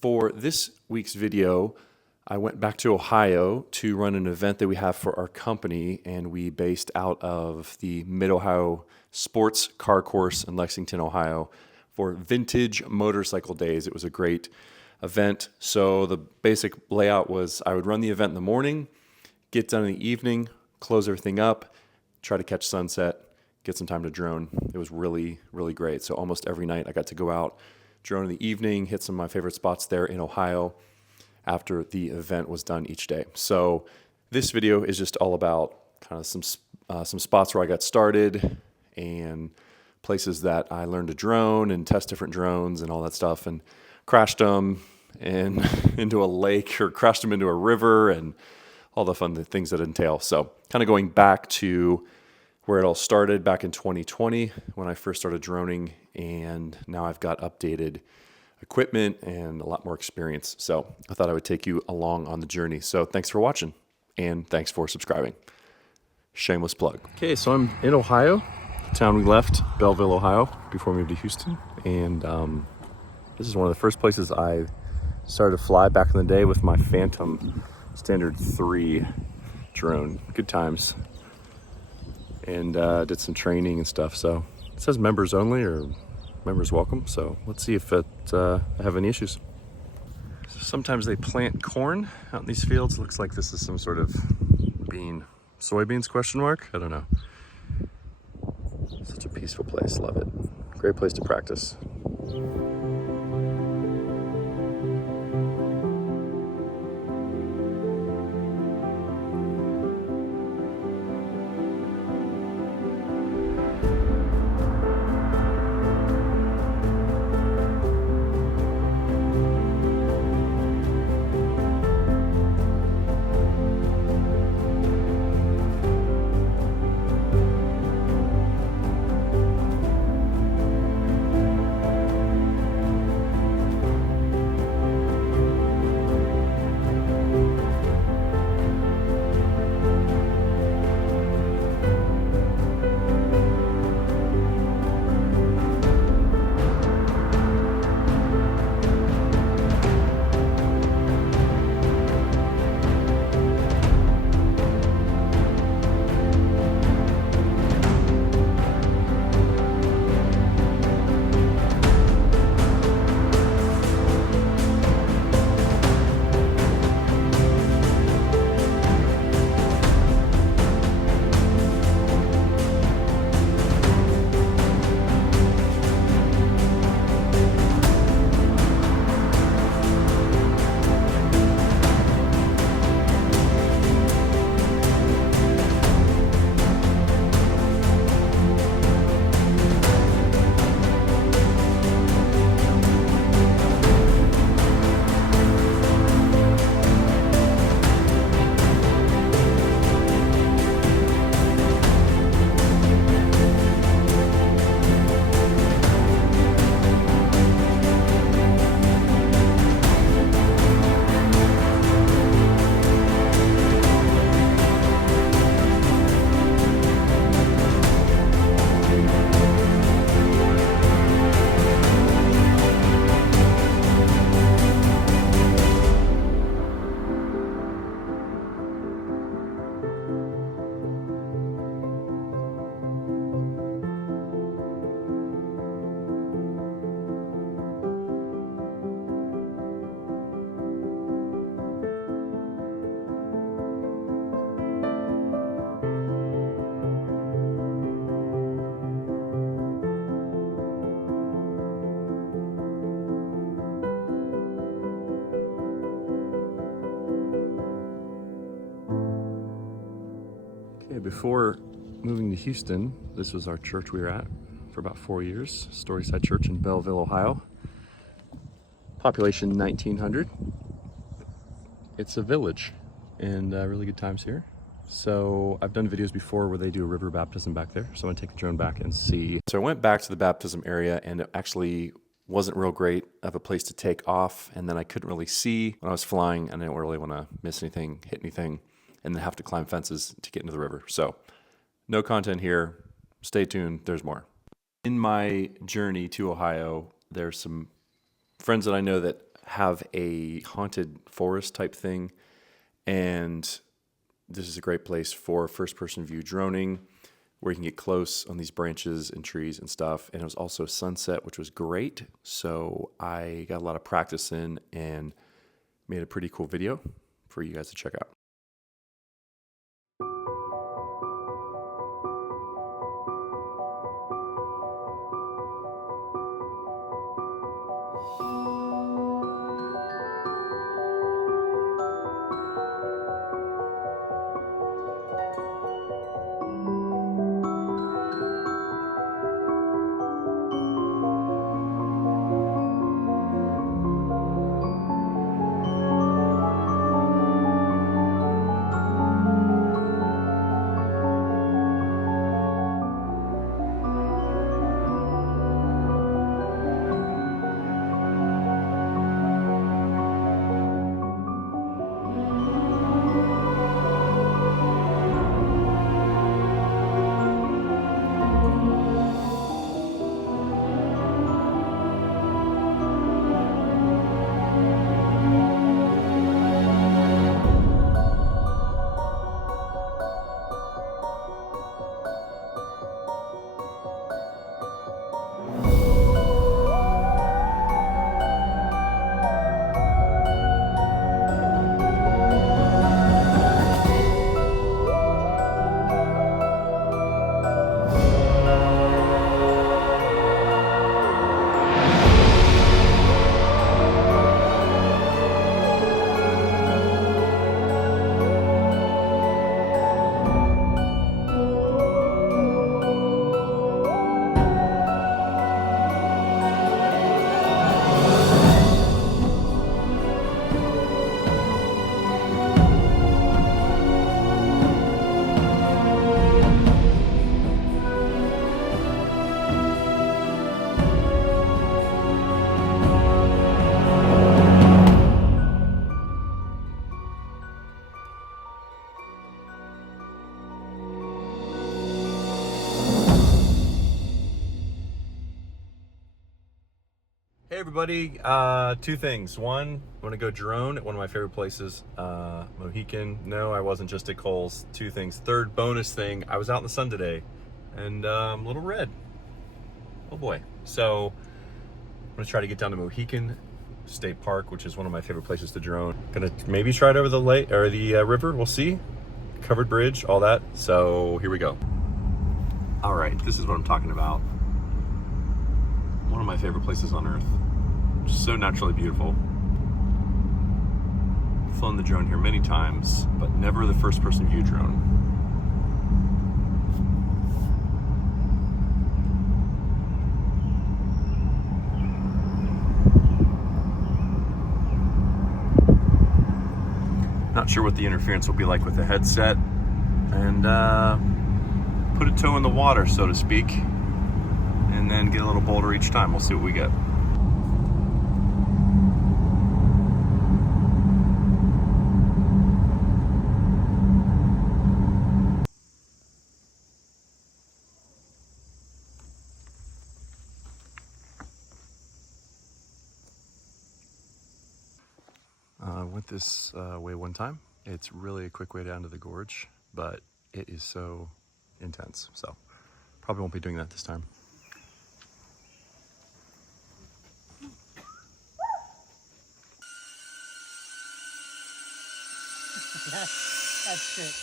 For this week's video, I went back to Ohio to run an event that we have for our company, and we based out of the Mid-Ohio Sports Car Course in Lexington, Ohio for Vintage Motorcycle Days. It was a great event. So the basic layout was I would run the event in the morning, get done in the evening, close everything up, try to catch sunset, get some time to drone. It was really, really great. So almost every night I got to go out, drone in the evening, hit some of my favorite spots there in Ohio after the event was done each day. So this video is just all about kind of some spots where I got started and places that I learned to drone and test different drones and all that stuff, and crashed them and into a lake or crashed them into a river and all the fun things that entail. So kind of going back to where it all started back in 2020 when I first started droning, and now I've got updated equipment and a lot more experience. So I thought I would take you along on the journey. So thanks for watching and thanks for subscribing. Shameless plug. Okay, so I'm in Ohio, the town we left, Bellville, Ohio, before we moved to Houston. And this is one of the first places I started to fly back in the day with my Phantom Standard 3 drone. Good times. And did some training and stuff. So it says members only or members welcome. So let's see if I have any issues. Sometimes they plant corn out in these fields. Looks like this is some sort of bean. Soybeans, question mark? I don't know. Such a peaceful place. Love it. Great place to practice. Before moving to Houston, this was our church we were at for about 4 years, Storyside Church in Bellville, Ohio. Population 1,900. It's a village and really good times here. So I've done videos before where they do a river baptism back there. So I'm gonna take the drone back and see. So I went back to the baptism area and it actually wasn't real great of a place to take off. And then I couldn't really see when I was flying and I didn't really wanna miss anything, hit anything, and then have to climb fences to get into the river. So no content here. Stay tuned, there's more. In my journey to Ohio, there's some friends that I know that have a haunted forest type thing. And this is a great place for first-person view droning, where you can get close on these branches and trees and stuff. And it was also sunset, which was great. So I got a lot of practice in and made a pretty cool video for you guys to check out. Hey everybody, two things. One, I'm gonna go drone at one of my favorite places, Mohican. No, I wasn't just at Kohl's. Two things. Third bonus thing, I was out in the sun today and I'm a little red. Oh boy. So I'm gonna try to get down to Mohican State Park, which is one of my favorite places to drone. Gonna maybe try it over the lake or the river, we'll see. Covered bridge, all that. So here we go. All right, this is what I'm talking about. One of my favorite places on earth. Just so naturally beautiful. Flown the drone here many times, but never the first person view drone. Not sure what the interference will be like with the headset, and put a toe in the water, so to speak, and then get a little bolder each time. We'll see what we get. Went this way one time. It's really a quick way down to the gorge, but it is so intense. So probably won't be doing that this time. That's good.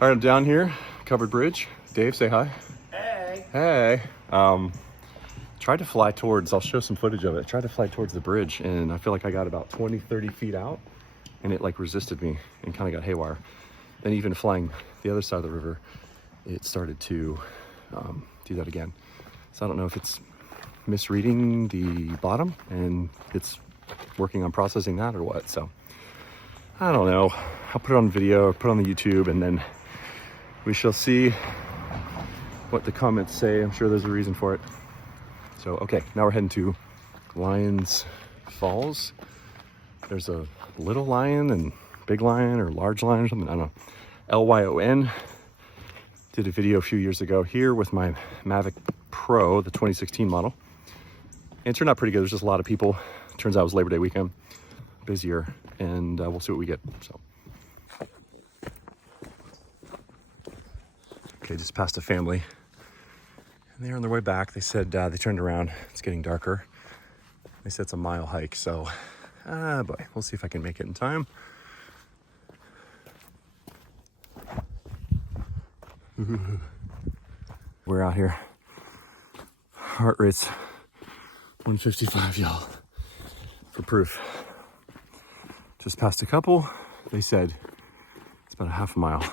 All right, I'm down here, covered bridge. Dave, say hi. Hey. Hey. Tried to fly towards, I'll show some footage of it. Tried to fly towards the bridge and I feel like I got about 20, 30 feet out and it like resisted me and kind of got haywire. Then even flying the other side of the river, it started to do that again. So I don't know if it's misreading the bottom and it's working on processing that or what. So I don't know. I'll put it on video, put it on the YouTube, and then we shall see what the comments say. I'm sure there's a reason for it. So, okay, now we're heading to Lyons Falls. There's a little lion and big lion or large lion or something. I don't know. Lyon. Did a video a few years ago here with my Mavic Pro, the 2016 model. And it turned out pretty good. There's just a lot of people. Turns out it was Labor Day weekend. Busier. And we'll see what we get. So. Okay, just passed a family. And they're on their way back. They said they turned around. It's getting darker. They said it's a mile hike. So, boy, we'll see if I can make it in time. We're out here. Heart rate's 155, y'all. For proof. Just passed a couple. They said it's about a half a mile.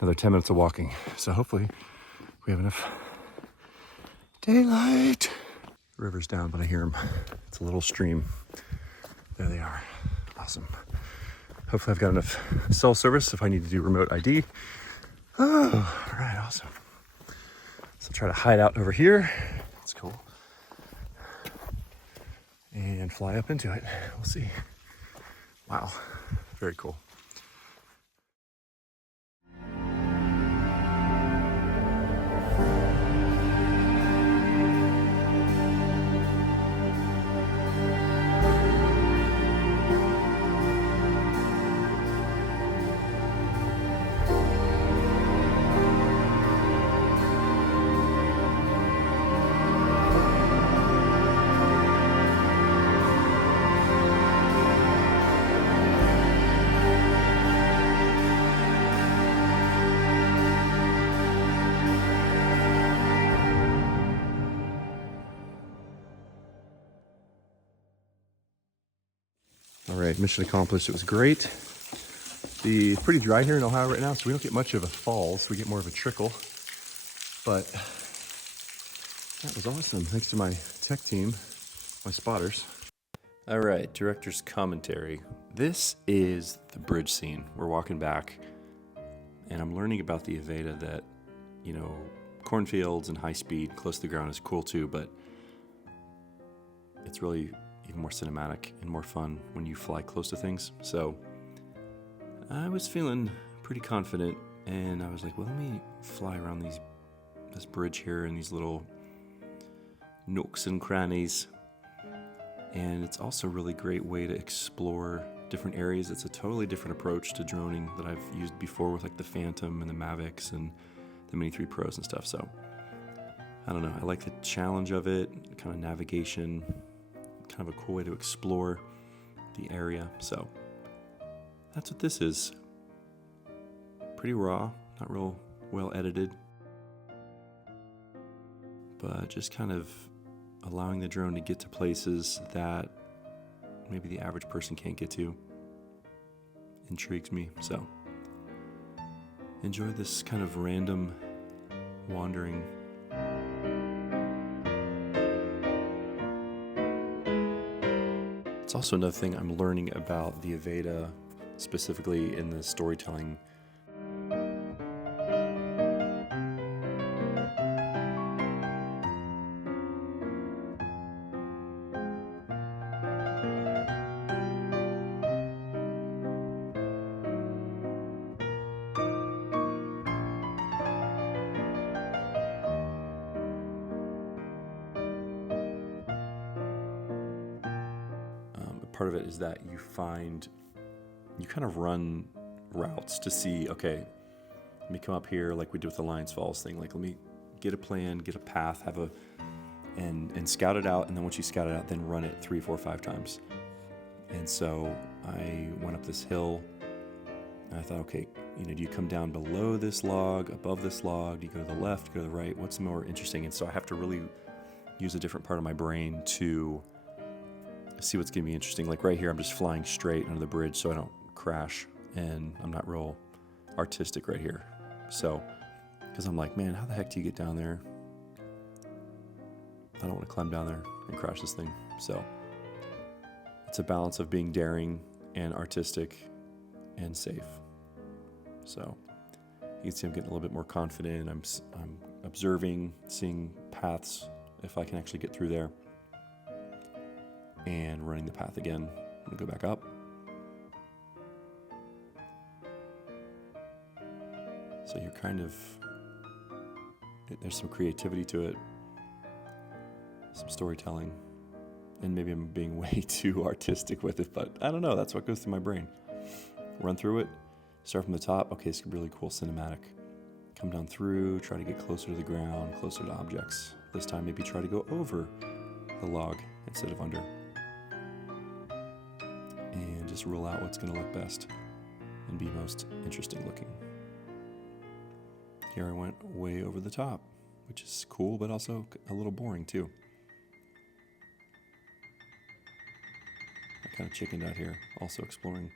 Another 10 minutes of walking. So hopefully we have enough daylight. The river's down, but I hear them. It's a little stream. There they are. Awesome. Hopefully I've got enough cell service if I need to do remote ID. Oh, all right, awesome. So I'll try to hide out over here. That's cool. And fly up into it. We'll see. Wow, very cool. All right, mission accomplished. It was great. It's pretty dry here in Ohio right now, so we don't get much of a falls. We get more of a trickle. But that was awesome. Thanks to my tech team, my spotters. All right, director's commentary. This is the bridge scene. We're walking back, and I'm learning about the Avata that, you know, cornfields and high speed, close to the ground is cool too, but it's really even more cinematic and more fun when you fly close to things. So I was feeling pretty confident, and I was like, well, let me fly around this bridge here and these little nooks and crannies. And it's also a really great way to explore different areas. It's a totally different approach to droning that I've used before with like the Phantom and the Mavics and the Mini 3 Pros and stuff. So I don't know, I like the challenge of it, kind of navigation, kind of a cool way to explore the area. So that's what this is. Pretty raw, not real well edited, but just kind of allowing the drone to get to places that maybe the average person can't get to. Intrigues me. So enjoy this kind of random wandering. It's also another thing I'm learning about the Avata, specifically in the storytelling. part of it is that you kind of run routes to see, okay, let me come up here like we did with the Lyons Falls thing. Like, let me get a plan, get a path, and scout it out. And then once you scout it out, then run it 3, 4, 5 times. And so I went up this hill and I thought, okay, do you come down below this log, above this log? Do you go to the left, go to the right? What's more interesting? And so I have to really use a different part of my brain to see what's going to be interesting. Like right here, I'm just flying straight under the bridge so I don't crash, and I'm not real artistic right here. So, because I'm like, man, how the heck do you get down there? I don't want to climb down there and crash this thing. So it's a balance of being daring and artistic and safe. So you can see I'm getting a little bit more confident. I'm observing, seeing paths, if I can actually get through there, and running the path again. I'm gonna go back up. So you're there's some creativity to it, some storytelling, and maybe I'm being way too artistic with it, but I don't know, that's what goes through my brain. Run through it, start from the top, okay, it's a really cool cinematic. Come down through, try to get closer to the ground, closer to objects. This time maybe try to go over the log instead of under. And just rule out what's gonna look best and be most interesting looking. Here I went way over the top, which is cool, but also a little boring too. I kind of chickened out here, also exploring.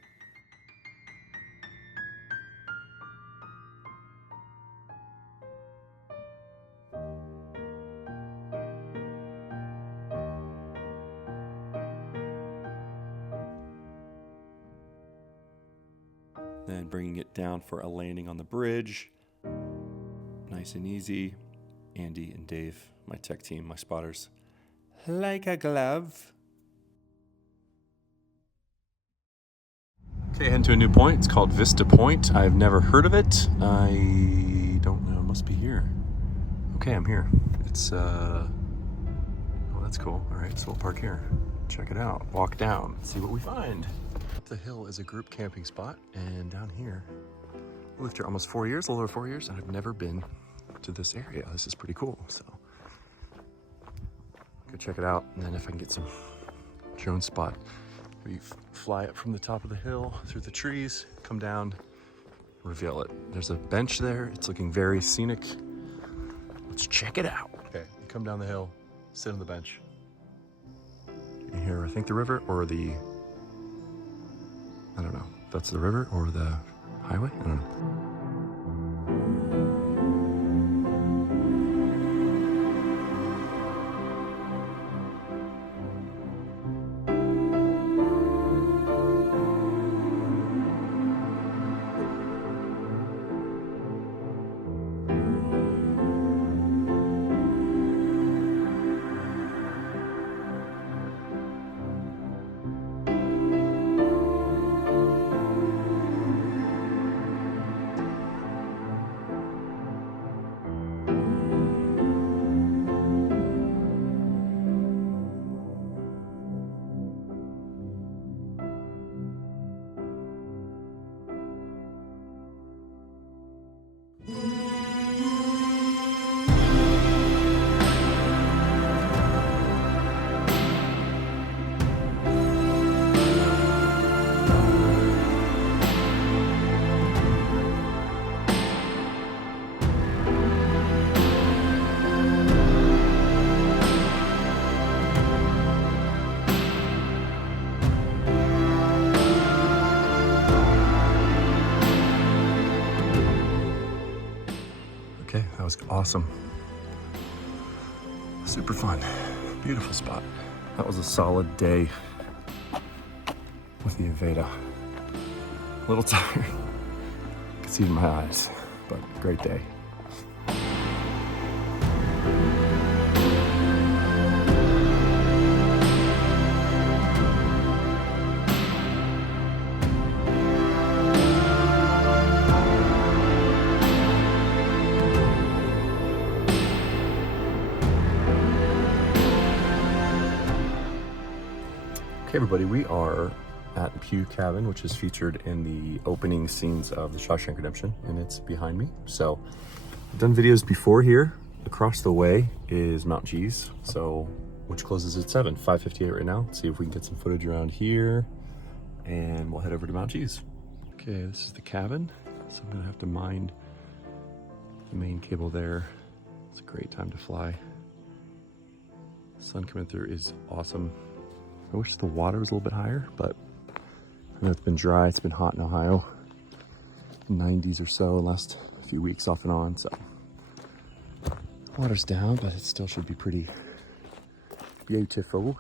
Then bringing it down for a landing on the bridge. Nice and easy. Andy and Dave, my tech team, my spotters, like a glove. Okay, heading to a new point. It's called Vista Point. I've never heard of it. I don't know. It must be here. Okay, I'm here. It's, oh, that's cool. All right, so we'll park here. Check it out. Walk down. See what we find. The hill is a group camping spot, and down here, I lived here almost 4 years, a little over 4 years, and I've never been to this area. This is pretty cool, so go check it out. And then if I can get some drone spot, we fly up from the top of the hill through the trees, come down, reveal it. There's a bench there. It's looking very scenic. Let's check it out. Okay, you come down the hill, sit on the bench. You can hear, I think, the river or the, I don't know if that's the river or the highway. I don't know. That was awesome. Super fun. Beautiful spot. That was a solid day with the Avata. A little tired. You can see it in my eyes, but great day. Okay, everybody, we are at the Pugh cabin, which is featured in the opening scenes of the Shawshank Redemption, and it's behind me. So I've done videos before here. Across the way is Mount G's, which closes at 7, 5:58 right now. Let's see if we can get some footage around here, and we'll head over to Mount G's. Okay, this is the cabin, so I'm gonna have to mind the main cable there. It's a great time to fly. Sun coming through is awesome. I wish the water was a little bit higher, but I know it's been dry, it's been hot in Ohio. 90s or so last few weeks off and on, so water's down, but it still should be pretty beautiful.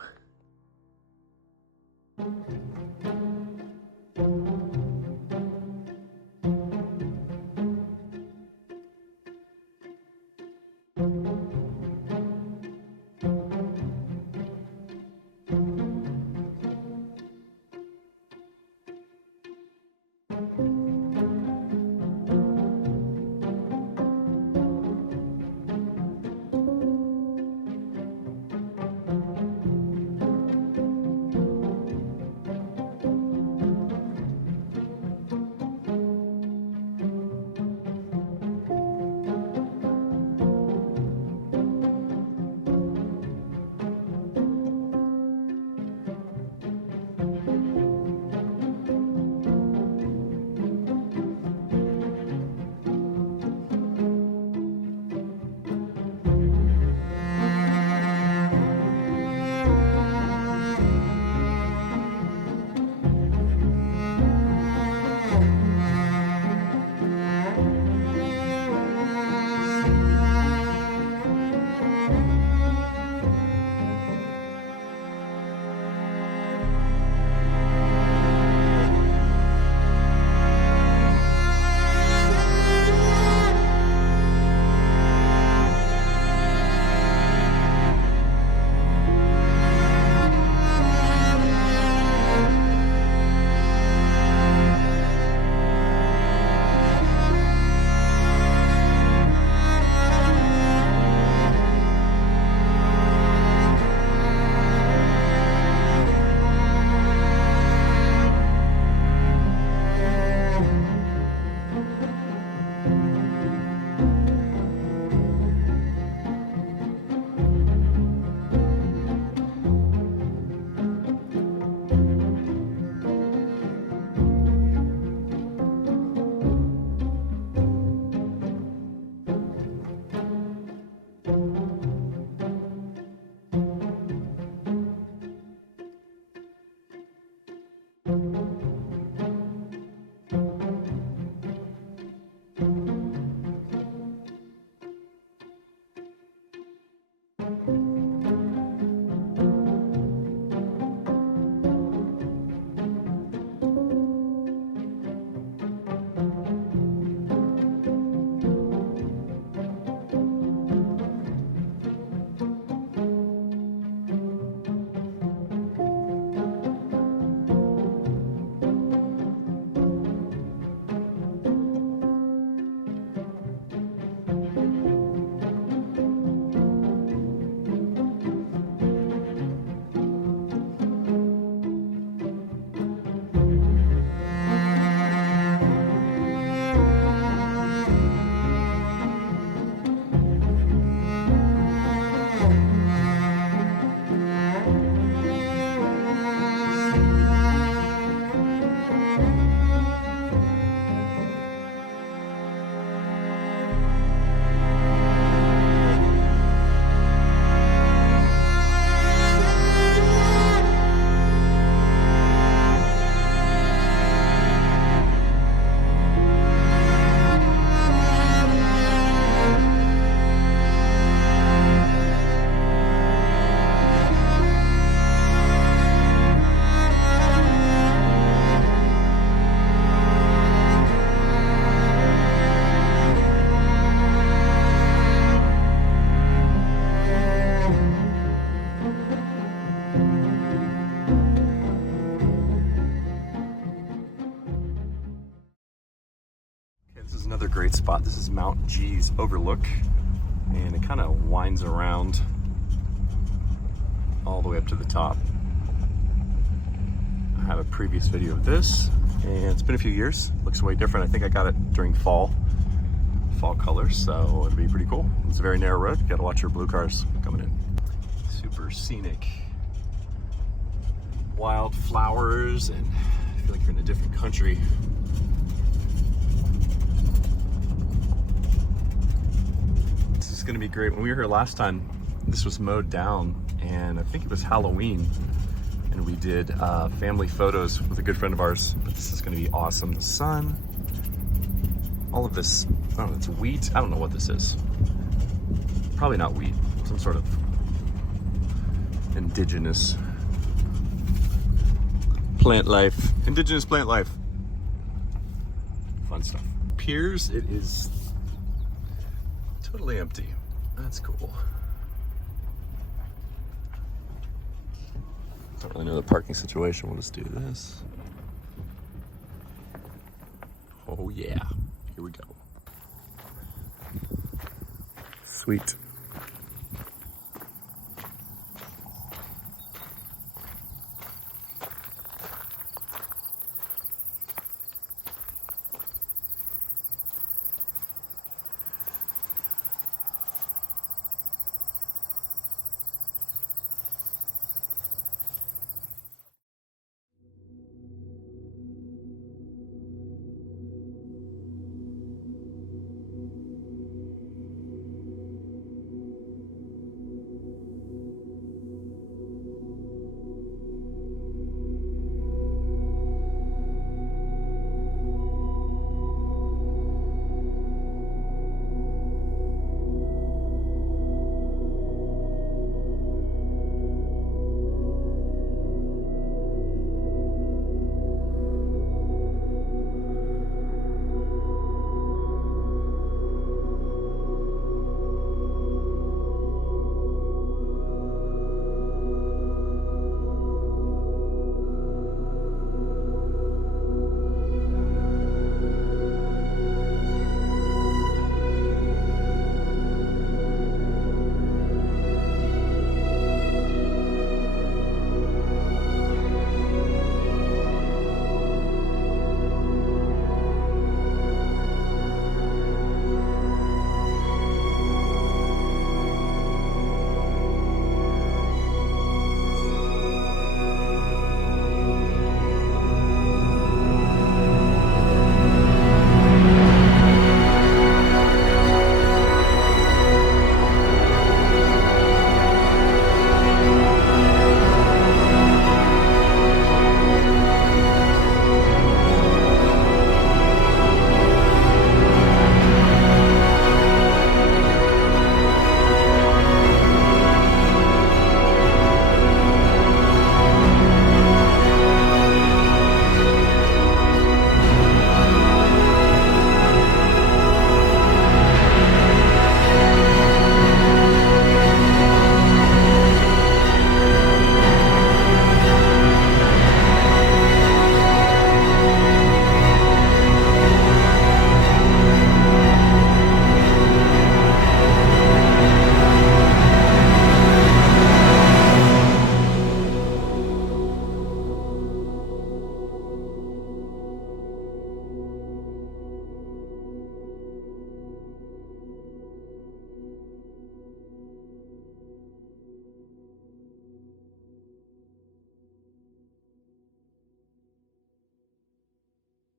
Another great spot. This is Mount G's Overlook, and it kind of winds around all the way up to the top. have a previous video of this, and it's been a few years. Looks way different. I think I got it during fall colors, so it'll be pretty cool. It's a very narrow road. You gotta watch your blue cars coming in. Super scenic, wild flowers, and I feel like you're in a different country. This is gonna be great. When we were here last time, this was mowed down, and I think it was Halloween, and we did family photos with a good friend of ours. But this is gonna be awesome. The sun, all of this, I don't know, it's wheat. I don't know what this is. Probably not wheat, some sort of indigenous plant life. Indigenous plant life. Fun stuff. Piers, it is totally empty. That's cool. Don't really know the parking situation. We'll just do this. Oh yeah, here we go. Sweet.